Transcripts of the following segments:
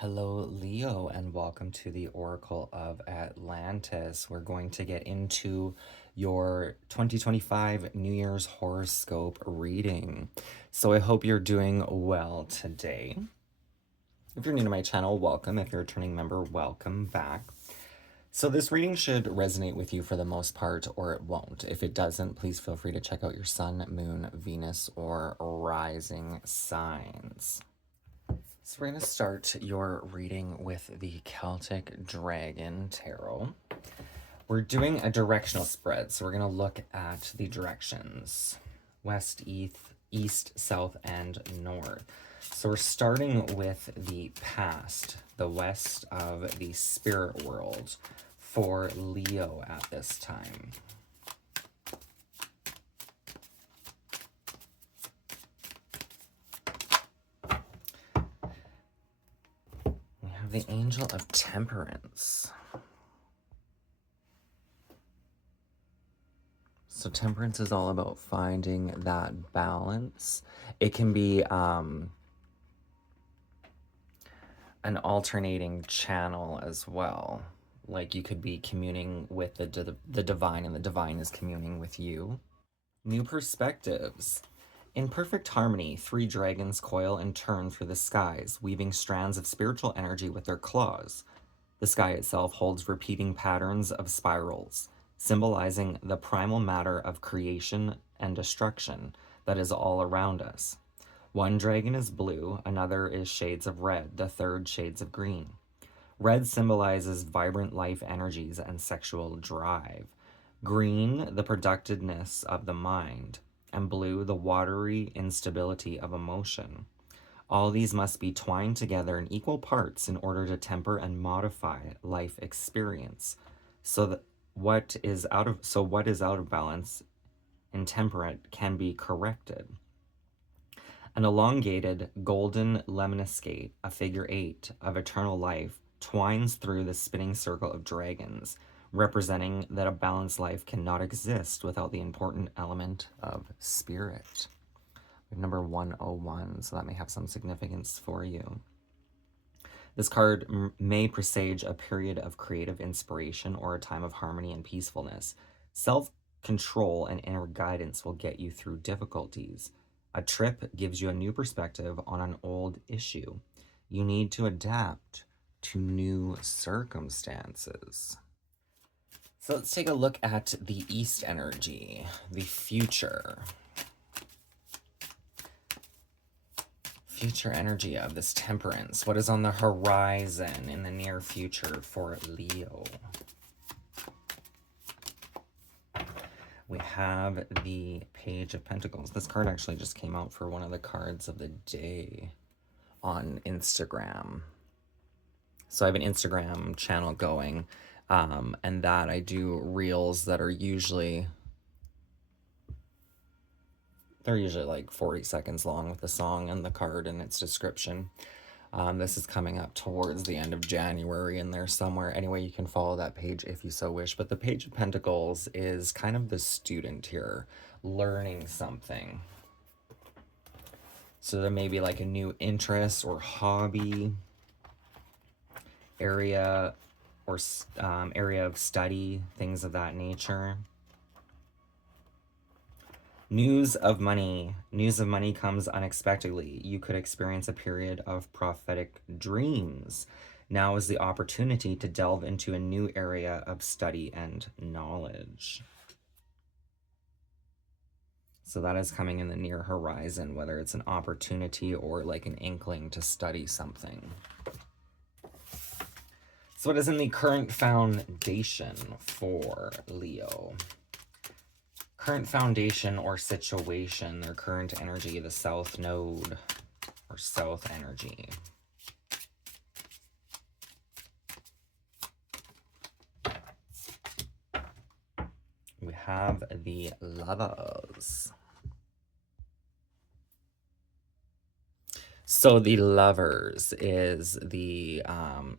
Hello, Leo, and welcome to the Oracle of Atlantis. We're going to get into your 2025 New Year's horoscope reading. So I hope you're doing well today. If you're new to my channel, welcome. If you're a returning member, welcome back. So this reading should resonate with you for the most part, or it won't. If it doesn't, please feel free to check out your sun, moon, Venus, or rising signs. So we're going to start your reading with the Celtic Dragon Tarot. We're doing a directional spread, so we're going to look at the directions: west, east, south, and north. So we're starting with the past, the west of the spirit world for Leo at this time. The Angel of Temperance. So temperance is all about finding that balance. It can be an alternating channel as well. Like you could be communing with the divine, and the divine is communing with you. New perspectives. In perfect harmony, 3 dragons coil and turn through the skies, weaving strands of spiritual energy with their claws. The sky itself holds repeating patterns of spirals, symbolizing the primal matter of creation and destruction that is all around us. One dragon is blue, another is shades of red, the third shades of green. Red symbolizes vibrant life energies and sexual drive. Green, the productiveness of the mind, and blue, the watery instability of emotion. All these must be twined together in equal parts in order to temper and modify life experience. So what is out of balance and temperate can be corrected. An elongated golden lemniscate, a figure 8 of eternal life, twines through the spinning circle of dragons, representing that a balanced life cannot exist without the important element of spirit. We have number 101, so that may have some significance for you. This card may presage a period of creative inspiration or a time of harmony and peacefulness. Self-control and inner guidance will get you through difficulties. A trip gives you a new perspective on an old issue. You need to adapt to new circumstances. So let's take a look at the East energy, the future. Future energy of this temperance. What is on the horizon in the near future for Leo? We have the Page of Pentacles. This card actually just came out for one of the cards of the day on Instagram. So I have an Instagram channel going, and that I do reels that are usually like 40 seconds long with the song and the card and its description. This is coming up towards the end of January in there somewhere. Anyway, you can follow that page if you so wish. But the Page of Pentacles is kind of the student here, learning something. So there may be like a new interest or hobby, area or area of study, things of that nature. News of money. News of money comes unexpectedly. You could experience a period of prophetic dreams. Now is the opportunity to delve into a new area of study and knowledge. So that is coming in the near horizon, whether it's an opportunity or like an inkling to study something. So what is in the current foundation for Leo? Current foundation or situation, their current energy, the South Node or South energy. We have the Lovers. So the Lovers is the,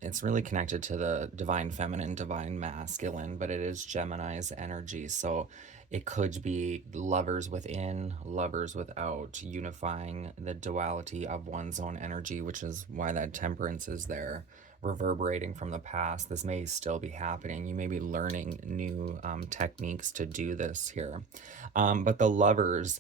it's really connected to the divine feminine, divine masculine, but it is Gemini's energy. So It could be lovers within, lovers without, unifying the duality of one's own energy, which is why that temperance is there, reverberating from the past. This may still be happening. You may be learning new techniques to do this here. But the lovers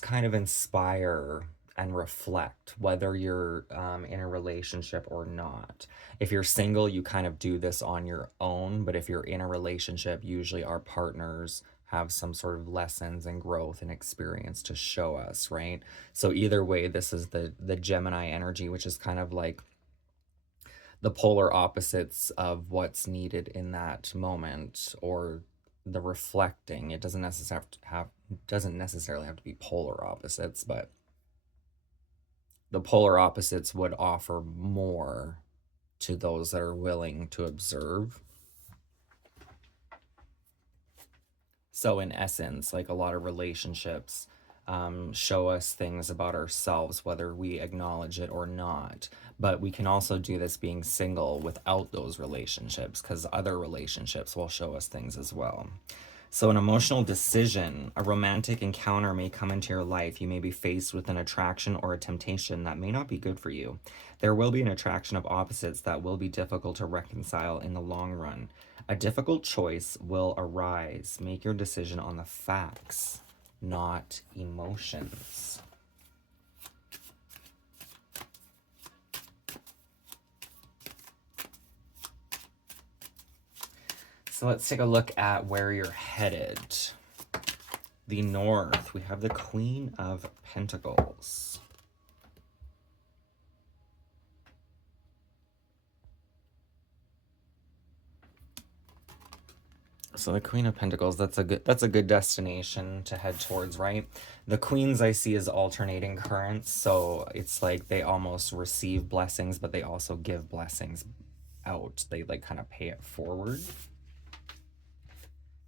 kind of inspire and reflect whether you're in a relationship or not. If you're single, you kind of do this on your own, but if you're in a relationship, usually our partners have some sort of lessons and growth and experience to show us, right? So either way, this is the Gemini energy, which is kind of like the polar opposites of what's needed in that moment, or the reflecting. It doesn't necessarily have to be polar opposites, but the polar opposites would offer more to those that are willing to observe. So in essence, like, a lot of relationships show us things about ourselves, whether we acknowledge it or not. But we can also do this being single without those relationships, because other relationships will show us things as well. So an emotional decision, a romantic encounter may come into your life. You may be faced with an attraction or a temptation that may not be good for you. There will be an attraction of opposites that will be difficult to reconcile in the long run. A difficult choice will arise. Make your decision on the facts, not emotions. So let's take a look at where you're headed. The North, we have the Queen of Pentacles. So the Queen of Pentacles, that's a good destination to head towards, right? The Queens I see as alternating currents, so it's like they almost receive blessings, but they also give blessings out. They like kind of pay it forward.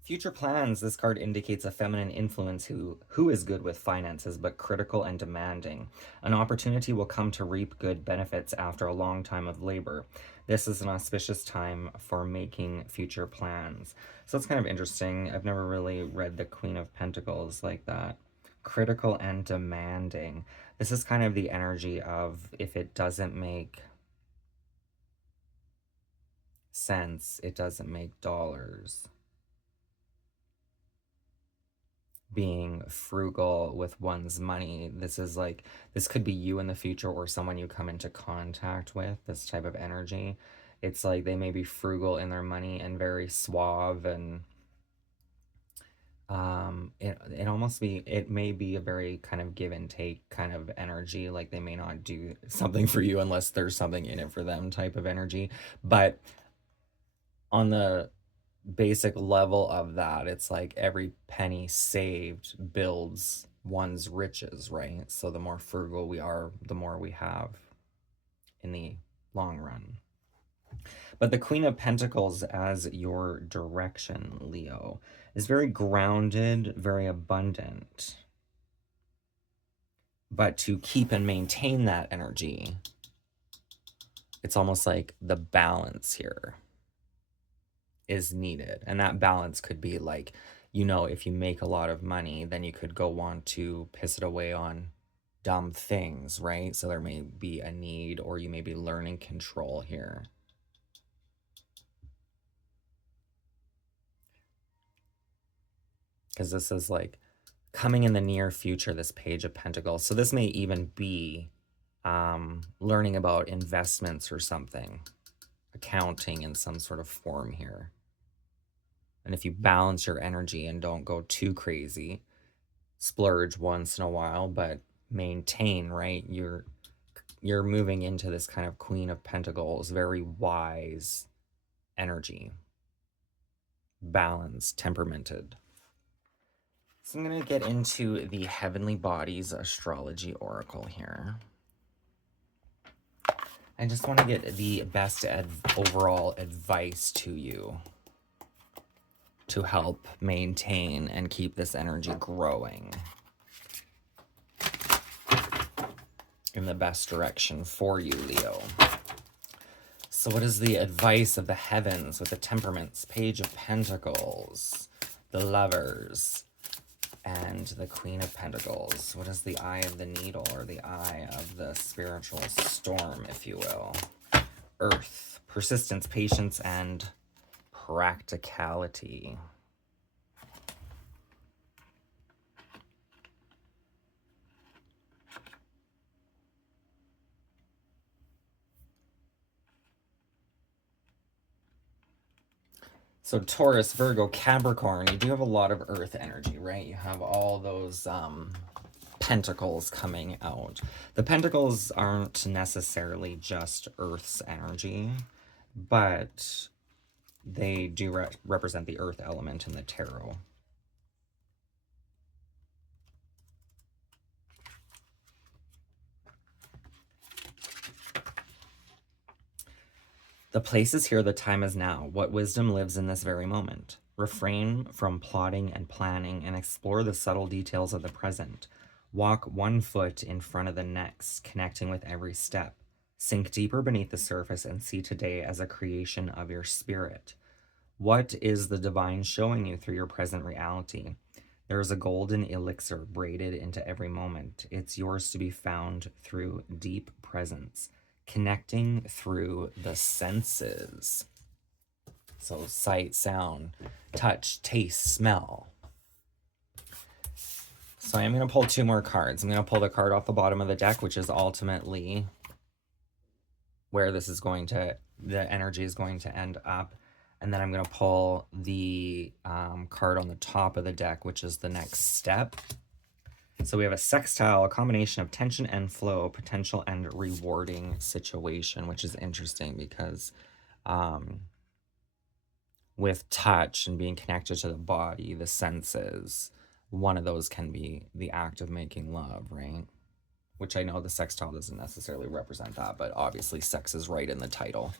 Future plans, this card indicates a feminine influence who is good with finances but critical and demanding. An opportunity will come to reap good benefits after a long time of labor. This is an auspicious time for making future plans. So it's kind of interesting. I've never really read the Queen of Pentacles like that. Critical and demanding. This is kind of the energy of, if it doesn't make sense, it doesn't make dollars. Being frugal with one's money. This could be you in the future, or someone you come into contact with, this type of energy. It's like they may be frugal in their money and very suave, and it may be a very kind of give and take kind of energy. Like, they may not do something for you unless there's something in it for them type of energy. But on the basic level of that, it's like every penny saved builds one's riches, right? So the more frugal we are, the more we have in the long run. But the Queen of Pentacles as your direction, Leo, is very grounded, very abundant. But to keep and maintain that energy, it's almost like the balance here is needed. And that balance could be like, if you make a lot of money, then you could go on to piss it away on dumb things, right? So there may be a need, or you may be learning control here. Because this is like coming in the near future, this Page of Pentacles. So this may even be learning about investments or something, accounting in some sort of form here. And if you balance your energy and don't go too crazy, splurge once in a while, but maintain, right? You're moving into this kind of Queen of Pentacles, very wise energy, balanced, temperamented. So I'm going to get into the Heavenly Bodies Astrology Oracle here. I just want to get the best overall advice to you to help maintain and keep this energy growing in the best direction for you, Leo. So what is the advice of the heavens with the Temperaments, Page of Pentacles, the Lovers, and the Queen of Pentacles. What is the eye of the needle, or the eye of the spiritual storm, if you will? Earth, persistence, patience, and practicality. So Taurus, Virgo, Capricorn, you do have a lot of earth energy, right? You have all those pentacles coming out. The pentacles aren't necessarily just earth's energy, but they do represent the earth element in the tarot. The place is here, the time is now. What wisdom lives in this very moment? Refrain from plotting and planning and explore the subtle details of the present. Walk one foot in front of the next, connecting with every step. Sink deeper beneath the surface and see today as a creation of your spirit. What is the divine showing you through your present reality? There is a golden elixir braided into every moment. It's yours to be found through deep presence, connecting through the senses. So sight, sound, touch, taste, smell. So I'm going to pull 2 more cards. I'm going to pull the card off the bottom of the deck, which is ultimately where this is going to, the energy is going to end up. And then I'm going to pull the card on the top of the deck, which is the next step. So we have a sextile, a combination of tension and flow, potential and rewarding situation, which is interesting because with touch and being connected to the body, the senses, one of those can be the act of making love, right? Which I know the sextile doesn't necessarily represent that, but obviously sex is right in the title.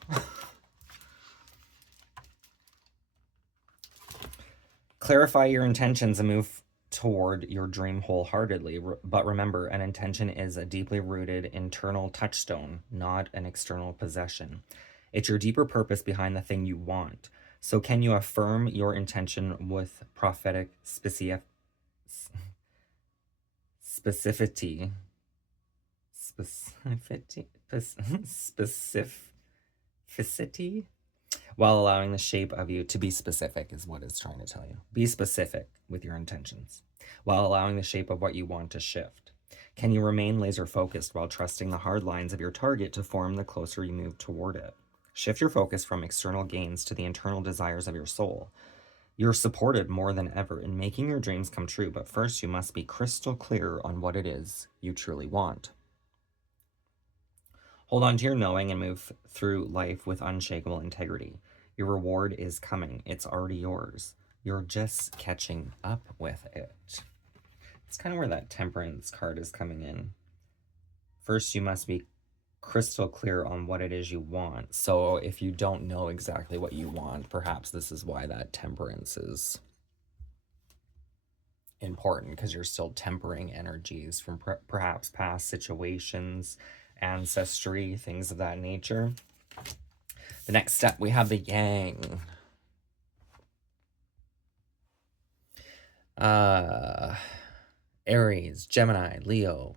Clarify your intentions and move toward your dream wholeheartedly. But remember, an intention is a deeply rooted internal touchstone, not an external possession. It's your deeper purpose behind the thing you want. So can you affirm your intention with prophetic specificity? Specificity? While allowing the shape of you to be specific is what it's trying to tell you. Be specific with your intentions while allowing the shape of what you want to shift. Can you remain laser focused while trusting the hard lines of your target to form the closer you move toward it? Shift your focus from external gains to the internal desires of your soul. You're supported more than ever in making your dreams come true, but first you must be crystal clear on what it is you truly want. Hold on to your knowing and move through life with unshakable integrity. Your reward is coming. It's already yours. You're just catching up with it. It's kind of where that temperance card is coming in. First, you must be crystal clear on what it is you want. So if you don't know exactly what you want, perhaps this is why that temperance is important, because you're still tempering energies from perhaps past situations, ancestry, things of that nature. The next step, we have the yang. Aries, Gemini, Leo,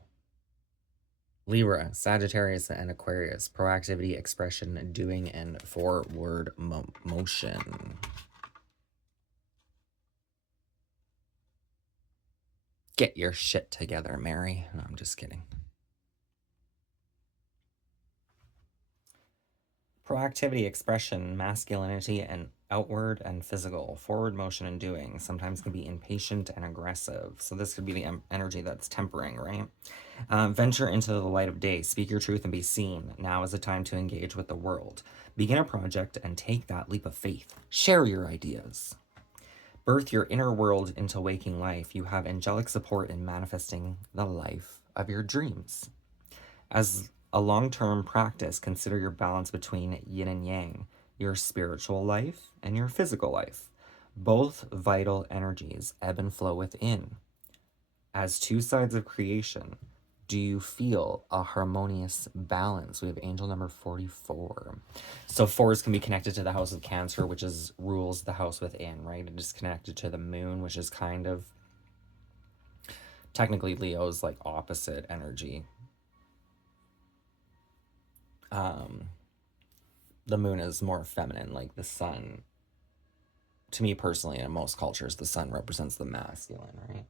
Libra, Sagittarius, and Aquarius. Proactivity, expression, doing, and forward motion. Get your shit together, Mary. No, I'm just kidding. Proactivity, expression, masculinity, and outward and physical. Forward motion and doing sometimes can be impatient and aggressive. So this could be the energy that's tempering, right? Venture into the light of day. Speak your truth and be seen. Now is the time to engage with the world. Begin a project and take that leap of faith. Share your ideas. Birth your inner world into waking life. You have angelic support in manifesting the life of your dreams. As a long-term practice, consider your balance between yin and yang, your spiritual life and your physical life. Both vital energies ebb and flow within. As 2 sides of creation, Do you feel a harmonious balance? We have angel number 44. So fours can be connected to the house of Cancer, which is rules the house within, right? It is connected to the moon, which is kind of technically Leo's like opposite energy. The moon is more feminine, like the sun. To me personally, in most cultures, the sun represents the masculine, right?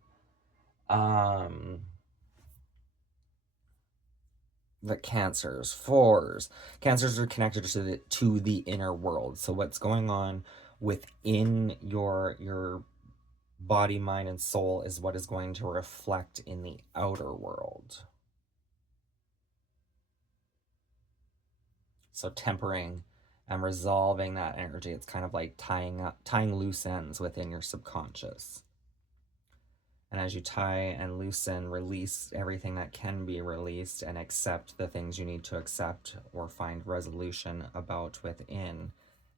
The cancers, fours. Cancers are connected to the inner world. So what's going on within your body, mind, and soul is what is going to reflect in the outer world. So tempering and resolving that energy. It's kind of like tying loose ends within your subconscious. And as you tie and loosen, release everything that can be released and accept the things you need to accept or find resolution about within,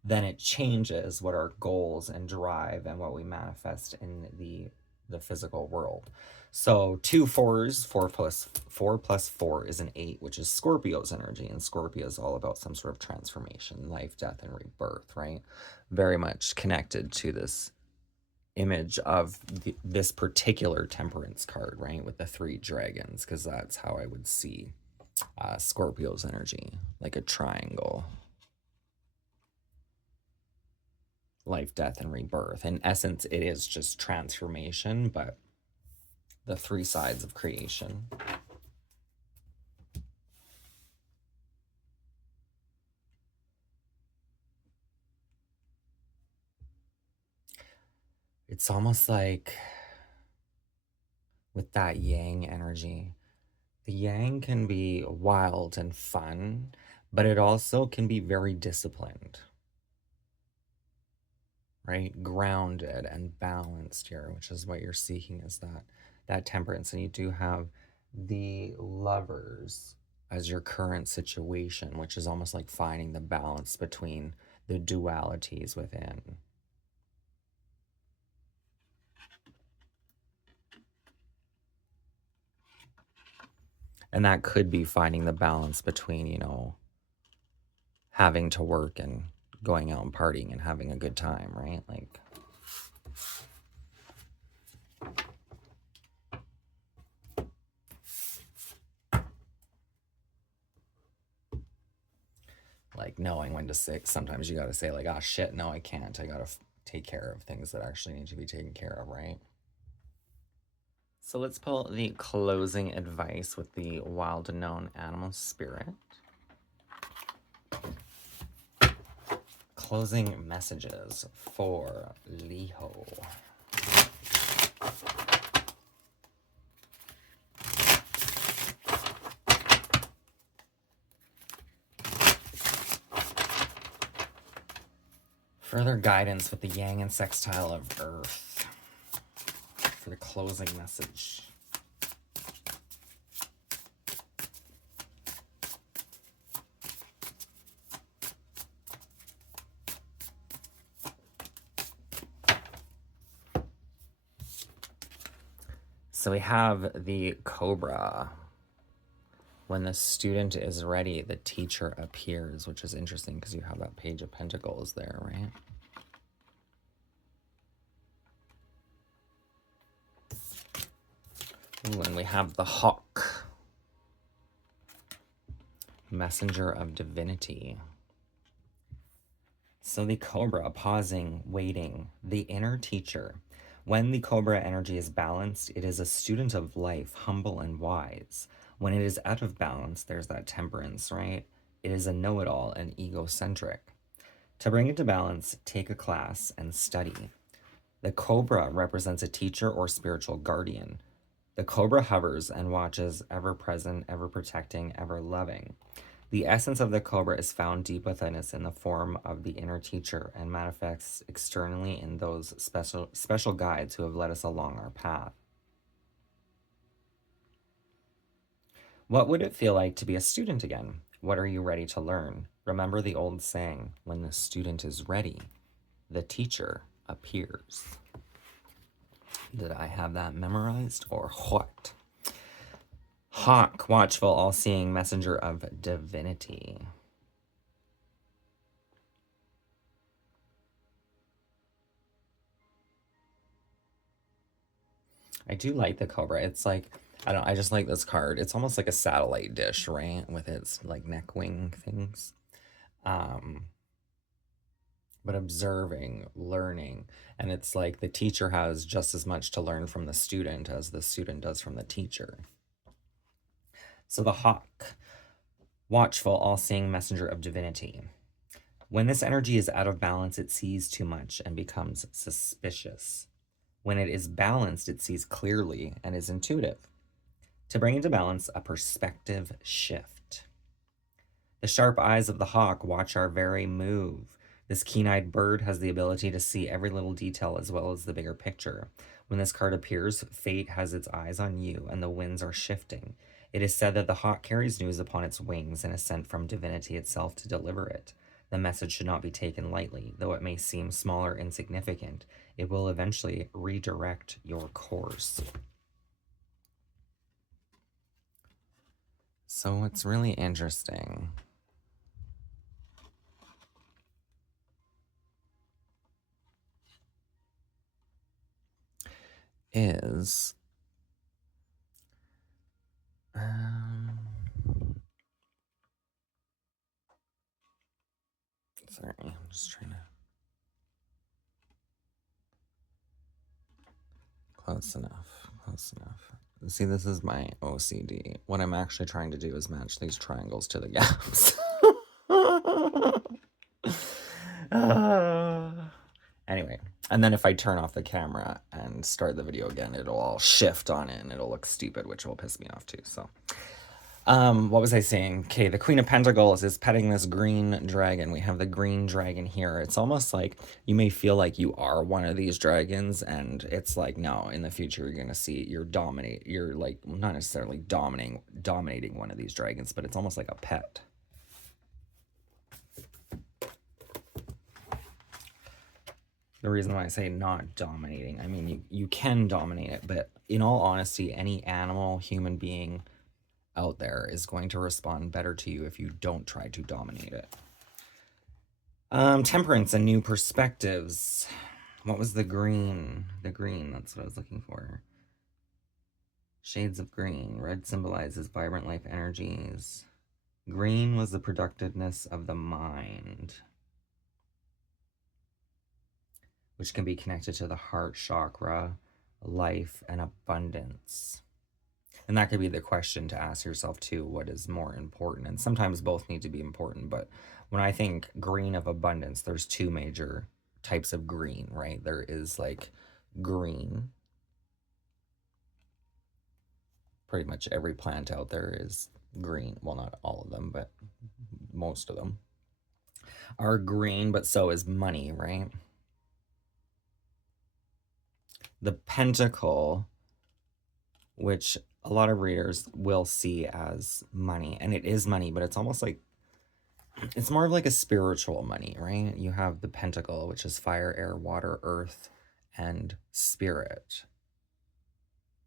then it changes what our goals and drive and what we manifest in the physical world. So 2 4s, 4 plus 4 is an 8, which is Scorpio's energy. And Scorpio is all about some sort of transformation, life, death, and rebirth, right? Very much connected to this image of this particular temperance card, right, with the 3 dragons, because that's how I would see Scorpio's energy, like a triangle. Life, death, and rebirth. In essence, it is just transformation, but the 3 sides of creation. It's almost like with that yang energy, the yang can be wild and fun, but it also can be very disciplined, right? Grounded and balanced here, which is what you're seeking, is that temperance. And you do have the Lovers as your current situation, which is almost like finding the balance between the dualities within. And that could be finding the balance between, you know, having to work and going out and partying and having a good time, right? Like knowing when to say, sometimes you got to say like, oh shit, no, I can't. I got to take care of things that actually need to be taken care of, right? So let's pull the closing advice with the wild unknown animal spirit. Closing messages for Leo. Further guidance with the yang and sextile of Earth for the closing message. So we have the Cobra. When the student is ready, the teacher appears, which is interesting because you have that Page of Pentacles there, right? Ooh, and we have the Hawk. Messenger of Divinity. So the Cobra, pausing, waiting, the inner teacher. When the Cobra energy is balanced, it is a student of life, humble and wise. When it is out of balance, there's that temperance, right? It is a know-it-all and egocentric. To bring it to balance, take a class and study. The Cobra represents a teacher or spiritual guardian. The Cobra hovers and watches, ever present, ever protecting, ever loving. The essence of the Cobra is found deep within us in the form of the inner teacher and manifests externally in those special guides who have led us along our path. What would it feel like to be a student again? What are you ready to learn? Remember the old saying, when the student is ready, the teacher appears. Did I have that memorized or what? Hawk, watchful, all-seeing, messenger of divinity. I do like the Cobra. It's like, I just like this card. It's almost like a satellite dish, right? With its like neck wing things. Um, but observing, learning. And it's like the teacher has just as much to learn from the student as the student does from the teacher. So the hawk, watchful, all-seeing, messenger of divinity. When this energy is out of balance, it sees too much and becomes suspicious. When it is balanced, it sees clearly and is intuitive. To bring into balance, a perspective shift. The sharp eyes of the hawk watch our very move. This keen-eyed bird has the ability to see every little detail as well as the bigger picture. When this card appears, fate has its eyes on you and the winds are shifting. It is said that the hawk carries news upon its wings and is sent from divinity itself to deliver it. The message should not be taken lightly, though it may seem small or insignificant. It will eventually redirect your course. So what's really interesting is sorry, I'm just trying to close enough. See, this is my OCD. What I'm actually trying to do is match these triangles to the gaps. Anyway, and then if I turn off the camera and start the video again, it'll all shift on it and it'll look stupid, which will piss me off too. So what was I saying? Okay, the Queen of Pentacles is petting this green dragon. We have the green dragon here. It's almost like you may feel like you are one of these dragons, and it's like, no, in the future you're gonna see you're like not necessarily dominating one of these dragons, but it's almost like a pet. The reason why I say not dominating, I mean you can dominate it, but in all honesty, any animal, human being out there is going to respond better to you if you don't try to dominate it. Temperance and new perspectives. What was the green? The green, that's what I was looking for. Shades of green. Red symbolizes vibrant life energies. Green was the productiveness of the mind, which can be connected to the heart chakra, life, and abundance. And that could be the question to ask yourself too, what is more important? And sometimes both need to be important, but when I think green of abundance, there's two major types of green, right? There is like green. Pretty much every plant out there is green. Well, not all of them, but most of them are green, but so is money, right? The pentacle, which a lot of readers will see as money, and it is money, but it's almost like it's more of like a spiritual money, right? You have the pentacle, which is fire, air, water, earth, and spirit.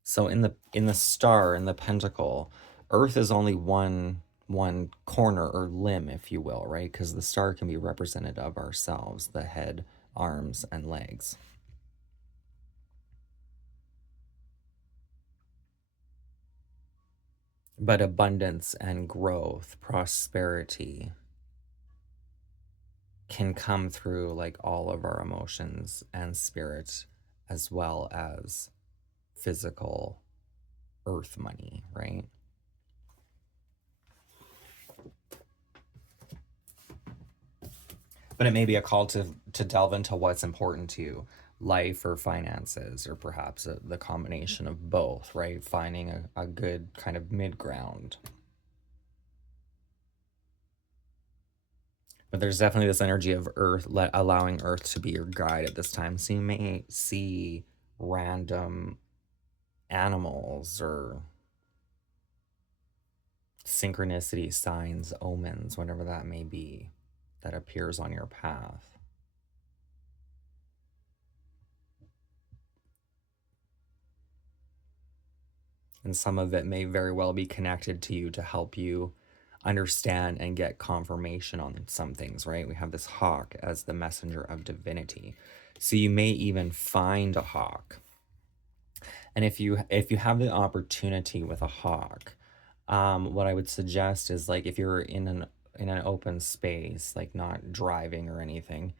So in the star, in the pentacle, earth is only one corner or limb, if you will, right? Because the star can be representative of ourselves, the head, arms, and legs. But abundance and growth, prosperity can come through like all of our emotions and spirits, as well as physical earth money, right? But it may be a call to delve into what's important to you, life or finances, or perhaps the combination of both, right? Finding a good kind of mid ground. But there's definitely this energy of earth, allowing earth to be your guide at this time. So you may see random animals or synchronicity, signs, omens, whatever that may be, that appears on your path. And some of it may very well be connected to you to help you understand and get confirmation on some things, right? We have this hawk as the messenger of divinity. So you may even find a hawk. And if you have the opportunity with a hawk, what I would suggest is, like, if you're in an open space, like not driving or anything,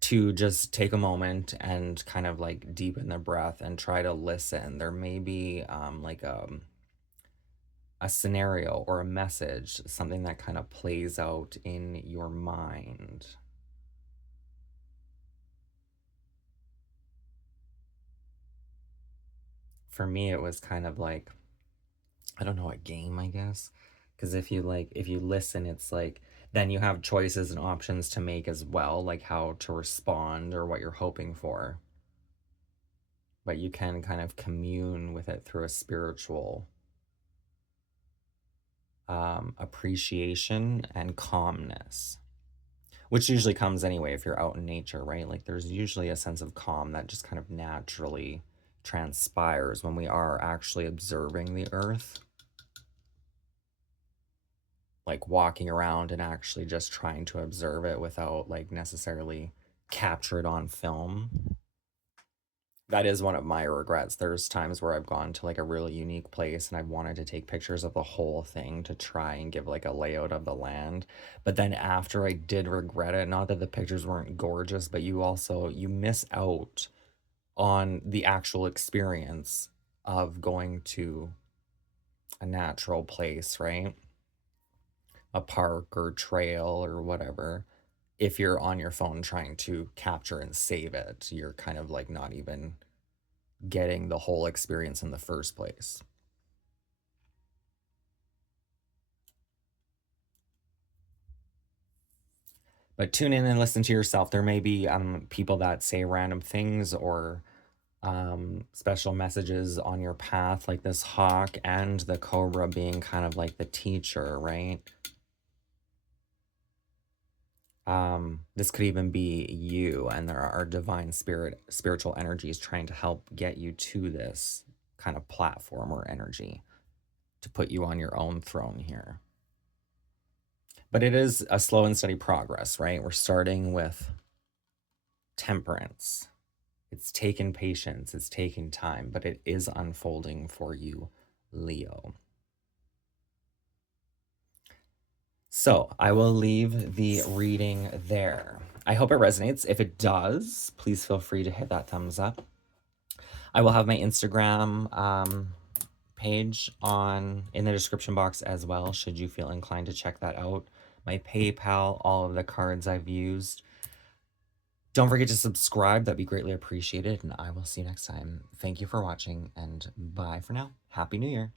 to just take a moment and kind of like deepen the breath and try to listen. There may be like a scenario or a message, something that kind of plays out in your mind. For me, it was kind of like, I don't know, a game, I guess. Because if you listen, it's like, then you have choices and options to make as well, like how to respond or what you're hoping for. But you can kind of commune with it through a spiritual appreciation and calmness, which usually comes anyway if you're out in nature, right? Like there's usually a sense of calm that just kind of naturally transpires when we are actually observing the earth, like walking around and actually just trying to observe it without like necessarily capture it on film. That is one of my regrets. There's times where I've gone to like a really unique place and I've wanted to take pictures of the whole thing to try and give like a layout of the land. But then after, I did regret it. Not that the pictures weren't gorgeous, but you miss out on the actual experience of going to a natural place, right? A park or trail or whatever. If you're on your phone trying to capture and save it, you're kind of like not even getting the whole experience in the first place. But tune in and listen to yourself. There may be people that say random things or special messages on your path, like this hawk and the cobra being kind of like the teacher, right? This could even be you, and there are divine spiritual energies trying to help get you to this kind of platform or energy to put you on your own throne here. But it is a slow and steady progress, right? We're starting with temperance. It's taken patience, it's taken time, but it is unfolding for you, Leo. So I will leave the reading there. I hope it resonates. If it does, please feel free to hit that thumbs up. I will have my Instagram page in the description box as well, should you feel inclined to check that out. My PayPal, all of the cards I've used. Don't forget to subscribe. That'd be greatly appreciated. And I will see you next time. Thank you for watching, and bye for now. Happy New Year.